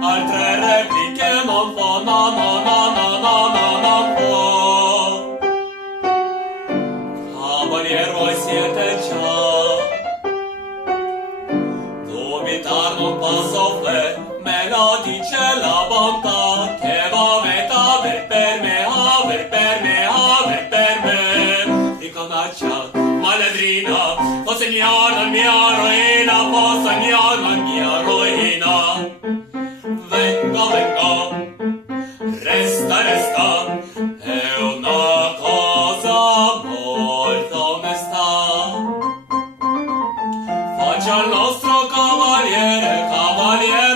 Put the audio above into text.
altre repliche non fa, no, no, no, no, no, no, non può. Cavaliere siete già, dubitar non posso offre, me lo dice la bontà, che volete aver per me, aver per me, aver per me. Riconaccia, maledrina, o signora mia ruina, o signora mia ruina. Venga, venga, resta, resta, è una cosa molto onesta. Faccia il nostro cavaliere, cavaliere